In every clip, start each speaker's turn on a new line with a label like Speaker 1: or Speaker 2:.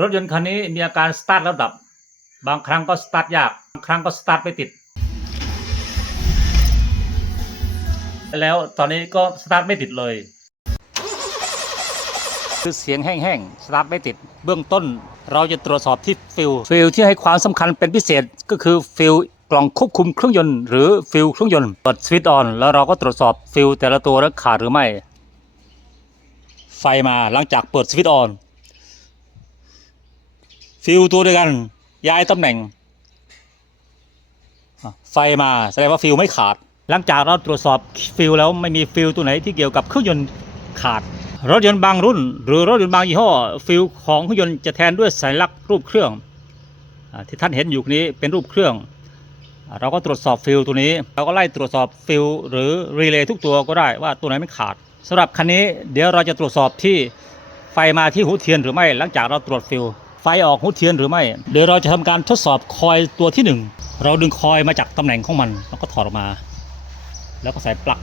Speaker 1: รถยนต์คันนี้มีอาการสตาร์ทแล้วดับ บางครั้งก็สตาร์ทยาก บางครั้งก็สตาร์ทไม่ติด แล้วตอนนี้ก็สตาร์ทไม่ติดเลย คือเสียงแห้งๆ สตาร์ทไม่ติด เบื้องต้นเราจะตรวจสอบที่ฟิลฟิลที่ให้ความสำคัญเป็นพิเศษก็คือฟิลกล่องควบคุมเครื่องยนต์หรือฟิลเครื่องยนต์เปิดสวิตช์ออนแล้วเราก็ตรวจสอบฟิลแต่ละตัวแล้วขาดหรือไม่ ไฟมาหลังจากเปิดสวิตช์ออน ฟิลตัวเดียวกัน ย้ายตำแหน่งไฟมาแสดงว่าฟิลไม่ขาด หลังจากเราตรวจสอบฟิลแล้วไม่มีฟิลตัวไหนที่เกี่ยวกับเครื่องยนต์ขาด รถยนต์บางรุ่น หรือรถยนต์บางยี่ห้อฟิลของเครื่องยนต์จะแทนด้วยสัญลักษณ์รูปเครื่องที่ท่านเห็นอยู่นี้เป็นรูปเครื่อง เราก็ตรวจสอบฟิลตัวนี้ เราก็ไล่ตรวจสอบฟิลหรือรีเลย์ทุกตัวก็ได้ว่าตัวไหนไม่ขาดสำหรับคันนี้เดี๋ยวเราจะตรวจสอบที่ไฟมาที่หูเทียนหรือไม่หลังจากเราตรวจฟิล ไฟออกหูเทียนหรือไม่ เดี๋ยวเราจะทำการทดสอบคอยตัวที่หนึ่งเราดึงคอยมาจากตำแหน่งของมัน แล้วก็ถอดออกมา แล้วก็ใส่ปลั๊ก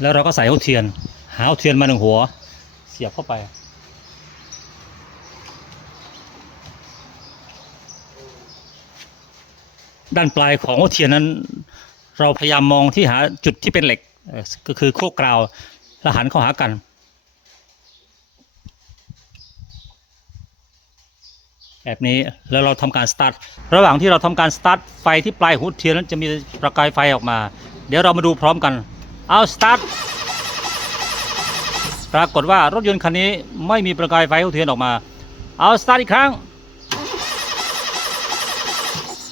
Speaker 1: แล้วเราก็ใส่หัวเทียน หาหัวเทียนมาหนึ่งหัว เสียบเข้าไป ด้านปลายของหัวเทียนนั้น เราพยายามมองที่หาจุดที่เป็นเหล็กก็คือโคกกราวแล้วหันเข้าหากัน แบบนี้แล้วเราทำการสตาร์ทระหว่างที่เราทำการสตาร์ทไฟที่ปลายหัวเทียนนั้นจะมีประกายไฟออกมา เดี๋ยวเรามาดูพร้อมกัน เอาสตาร์ทปรากฏว่ารถยนต์คันนี้ไม่มีประกายไฟหัวเทียนออกมา เอาสตาร์ทอีกครั้ง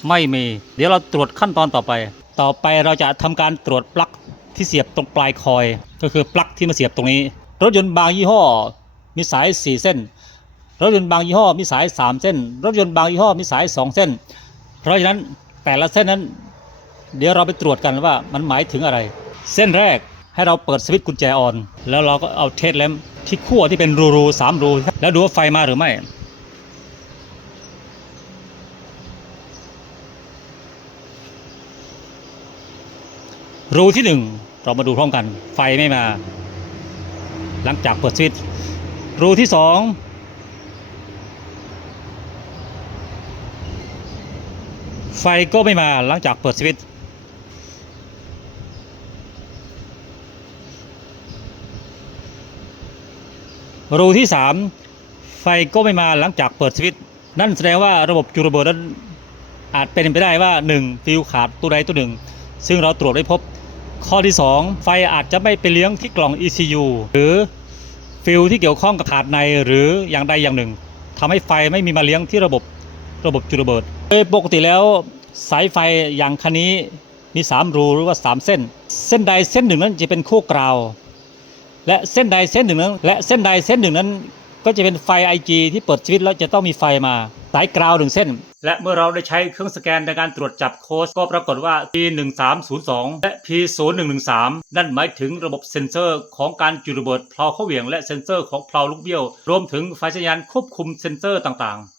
Speaker 1: ไม่มี เดี๋ยวเราตรวจขั้นตอนต่อไป ต่อไปเราจะทำการตรวจปลั๊กที่เสียบตรงปลายคอย ก็คือปลั๊กที่มาเสียบตรงนี้ รถยนต์บางยี่ห้อมีสาย 4 เส้น รถยนต์บางยี่ห้อมีสาย 3 เส้น รถยนต์บางยี่ห้อมีสาย 2 เส้น เพราะฉะนั้นแต่ละเส้นนั้น เดี๋ยวเราไปตรวจกันว่ามันหมายถึงอะไร เส้นแรกให้เราเปิดสวิตช์กุญแจออน แล้วเราก็เอาเทสแลมที่ขั้วที่เป็นรูรูๆสามรู แล้วดูว่าไฟมาหรือไม่ รูที่หนึ่งเรามาดูพร้อมกัน ไฟไม่มา หลังจากเปิดสวิตช์รูที่สองไฟก็ไม่มาหลังจากเปิดสวิตช์รูที่สามไฟก็ไม่มาหลังจากเปิดสวิตช์นั่นแสดงว่าระบบจุลระเบิดนั้นอาจเป็นไปได้ว่าหนึ่งฟิวขาดตัวใดตัวหนึ่ง ซึ่งเราตรวจได้พบ ข้อที่ 2 ไฟอาจจะไม่ไปเลี้ยงที่กล่อง ECU หรือฟิลที่เกี่ยวข้องกับขาดในหรืออย่างใดอย่างหนึ่งทำให้ไฟไม่มีมาเลี้ยงที่ระบบระบบจุลระเบิดโดยปกติแล้วสายไฟอย่างคันนี้มี 3 รูหรือว่า 3 เส้น เส้นใดเส้นหนึ่งนั้นจะเป็นคู่กราว และเส้นใดเส้นหนึ่งนั้น และเส้นใดเส้นหนึ่งนั้น ก็จะเป็นไฟ IG ที่เปิดสวิตช์แล้วจะต้องมีไฟมาสายกราวหนึ่งเส้น และเมื่อเราได้ใช้เครื่องสแกนในการตรวจจับโค้ดก็ปรากฏว่า P1302 และ P0113 นั่นหมายถึงระบบเซ็นเซอร์ของการจุดระเบิดเพลาเข้าเหวี่ยงและเซ็นเซอร์ของเพลาลูกเบี้ยว รวมถึงไฟสัญญาณควบคุมเซ็นเซอร์ต่างๆ